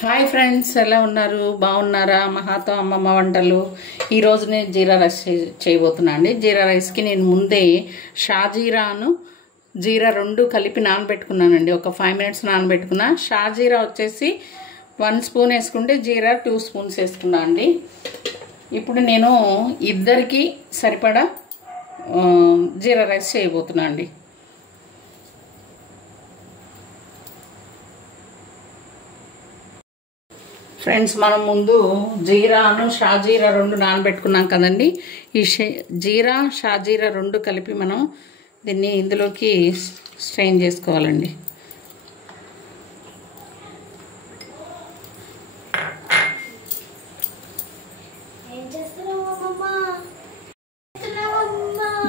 Hi friends, ఎలా ఉన్నారు? బాగున్నారా? మహాతో అమ్మమ్మ వంటలు. ఈరోజు నేను జీరా రైస్ చేయబోతున్నా అండి. జీరా రైస్కి నేను ముందే షాజీరాను జీరా రెండు కలిపి నానబెట్టుకున్నానండి. ఒక 5 minutes నానబెట్టుకున్నా. షాజీరా వచ్చేసి 1 స్పూన్ వేసుకుంటే జీరా 2 స్పూన్స్ వేసుకున్నా అండి. ఇప్పుడు నేను ఇద్దరికి సరిపడా జీరా రైస్ చేయబోతున్నా అండి. ఫ్రెండ్స్, మనం ముందు జీరాను షాజీరా రెండు నానబెట్టుకున్నాం కదండి. ఈ జీరా షాజీరా రెండు కలిపి మనం దీన్ని ఇందులోకి స్ట్రెయిన్ చేసుకోవాలండి.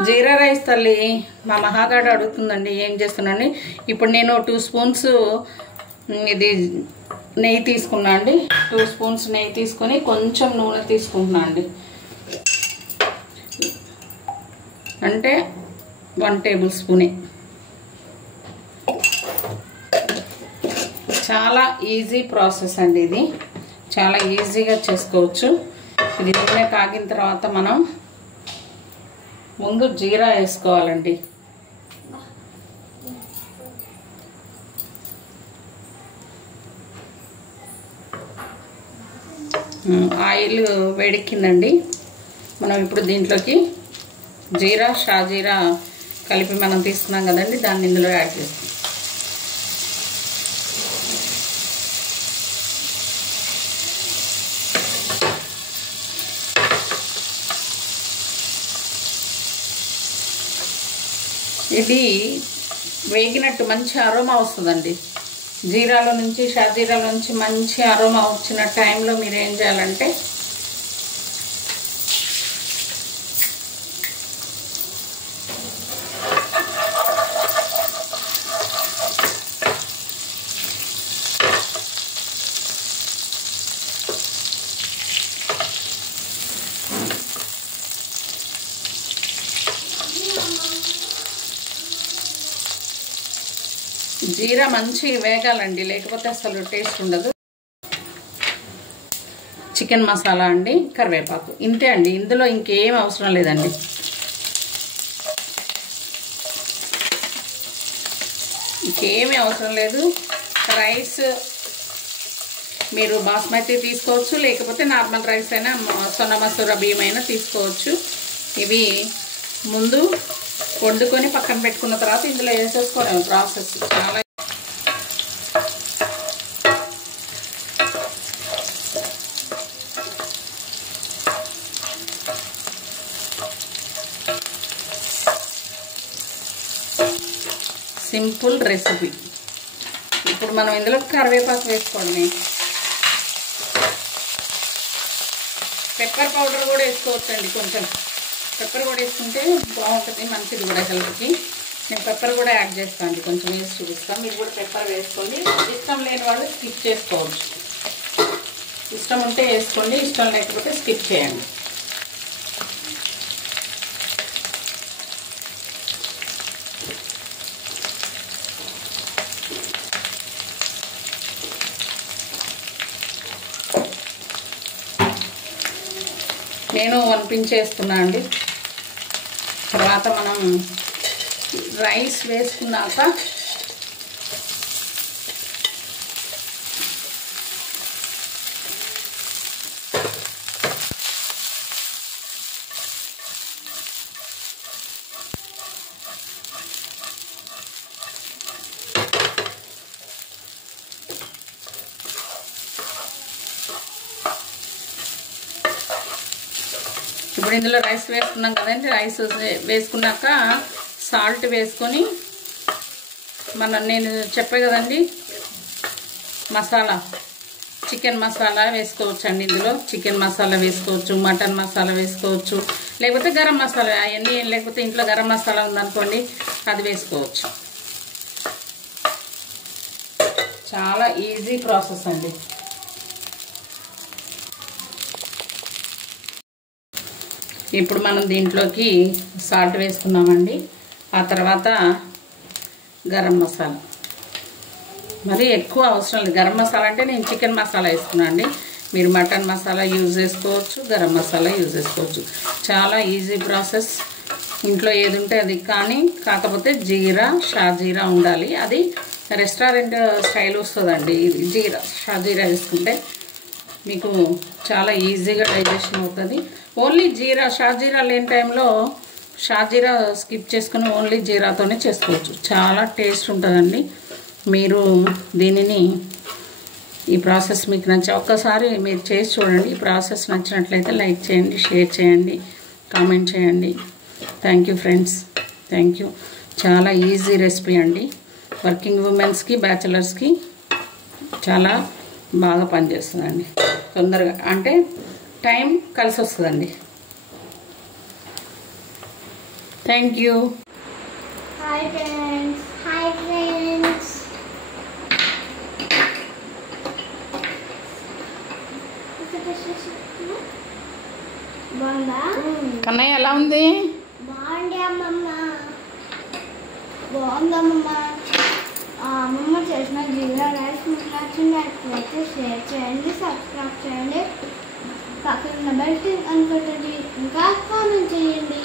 జీరా రైస్ తల్లి మా మహాగాడు అడుగుతుందండి ఏం చేస్తున్నాండి. ఇప్పుడు నేను 2 స్పూన్స్ ఇది నెయ్యి తీసుకున్నా అండి. 2 స్పూన్స్ నెయ్యి తీసుకొని కొంచెం నూనె తీసుకుంటున్నా అండి. అంటే 1 టేబుల్ స్పూనే. చాలా ఈజీ ప్రాసెస్ అండి. ఇది చాలా ఈజీగా చేసుకోవచ్చు. ఇది నూనె కాగిన తర్వాత మనం ముందు జీరా వేసుకోవాలండి. ఆయిల్ వేడెక్కిందండి. మనం ఇప్పుడు దీంట్లోకి జీరా షాజీరా కలిపి మనం తీసుకున్నాం కదండి, దాన్ని ఇందులో యాడ్ చేస్తాం. ఇది వేగినట్టు మంచి అరోమా వస్తుందండి. జీరాలో నుంచి షాజీరాలో నుంచి మంచి అరోమా వచ్చిన టైంలో మీరు ఏం చేయాలంటే జీరా మంచి వేగాలండి, లేకపోతే అసలు టేస్ట్ ఉండదు. చికెన్ మసాలా అండి, కరివేపాకు, ఇంతే అండి. ఇందులో ఇంకేం అవసరం లేదండి. ఇంకేమీ అవసరం లేదు. రైస్ మీరు బాస్మతి తీసుకోవచ్చు, లేకపోతే నార్మల్ రైస్ అయినా సోనా మసూర బియ్యం అయినా తీసుకోవచ్చు. ఇవి ముందు వండుకొని పక్కన పెట్టుకున్న తర్వాత ఇందులో వేసేసుకోవడం ప్రాసెస్. చాలా సింపుల్ రెసిపీ. ఇప్పుడు మనం ఇందులో కరివేపాకు వేసుకోవడమే. పెప్పర్ పౌడర్ కూడా వేసుకోవచ్చండి. కొంచెం పెప్పర్ కూడా వేసుకుంటే బాగుంటుంది, మంచిది కూడా హెల్త్కి. నేను పెప్పర్ కూడా యాడ్ చేస్తాను అండి, కొంచెం వేసి చూపిస్తాను. మీరు కూడా పెప్పర్ వేసుకోండి. ఇష్టం లేని వాళ్ళు స్కిప్ చేసుకోవచ్చు. ఇష్టం ఉంటే వేసుకోండి, ఇష్టం లేకపోతే స్కిప్ చేయండి. నేను వనిపించేస్తున్నా అండి. తర్వాత మనం రైస్ వేసుకున్నాక ఇప్పుడు ఇందులో రైస్ వేసుకున్నాం కదండి. రైస్ వేసుకున్నాక సాల్ట్ వేసుకొని నేను చెప్పే కదండి మసాలా, చికెన్ మసాలా వేసుకోవచ్చండి. ఇందులో చికెన్ మసాలా వేసుకోవచ్చు, మటన్ మసాలా వేసుకోవచ్చు, లేకపోతే గరం మసాలా, అవన్నీ లేకపోతే ఇంట్లో గరం మసాలా ఉందనుకోండి అది వేసుకోవచ్చు. చాలా ఈజీ ప్రాసెస్ అండి. ఇప్పుడు మనం దీంట్లోకి సాల్ట్ వేసుకున్నామండి. ఆ తర్వాత గరం మసాలా మరి ఎక్కువ అవసరం లేదు. గరం మసాలా అంటే నేను చికెన్ మసాలా వేసుకున్నాను అండి. మీరు మటన్ మసాలా యూజ్ చేసుకోవచ్చు, గరం మసాలా యూజ్ చేసుకోవచ్చు. చాలా ఈజీ ప్రాసెస్, ఇంట్లో ఏది ఉంటే అది. కానీ కాకపోతే జీరా, షాజీరా ఉండాలి. అది రెస్టారెంట్ స్టైల్ వస్తుందండి. ఇది జీరా, షాజీరా వేసుకుంటే మీకు చాలా ఈజీగా డైజెషన్ అవుతుంది. ఓన్లీ జీరా, షాజీరా లేని టైంలో షాజీరా స్కిప్ చేసుకుని ఓన్లీ జీరాతోనే చేసుకోవచ్చు. చాలా టేస్ట్ ఉంటుందండి. మీరు దీనిని ఈ ప్రాసెస్ మీకు ఒక్కసారి మీరు చేసి చూడండి. ఈ ప్రాసెస్ నచ్చినట్లయితే లైక్ చేయండి, షేర్ చేయండి, కామెంట్ చేయండి. Thank you friends, thank you. చాలా ఈజీ రెసిపీ అండి. వర్కింగ్ ఉమెన్స్కి, బ్యాచిలర్స్కి చాలా బాగా పనిచేస్తుందండి. తొందరగా అంటే టైం కలిసి వస్తుందండి. Thank you. Hi friends. Hi friends. బాగుందా కన్నయ్య? ఎలా ఉంది? బాగుంది అమ్మమ్మ. బాగుందమ్మమ్మ. అమ్మమ్మ చేసిన జీరా రైస్ మీకు నచ్చినట్లయితే షేర్ చేయండి, సబ్స్క్రైబ్ చేయండి, పక్కన బెల్ అనుకుంటుంది. ఇంకా కామెంట్ చేయండి.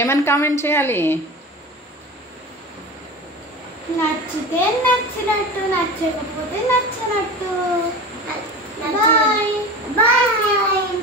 ఏమని కామెంట్ చేయాలి? నచ్చితే నచ్చినట్టు, నచ్చకపోతే నచ్చినట్టు. Bye bye.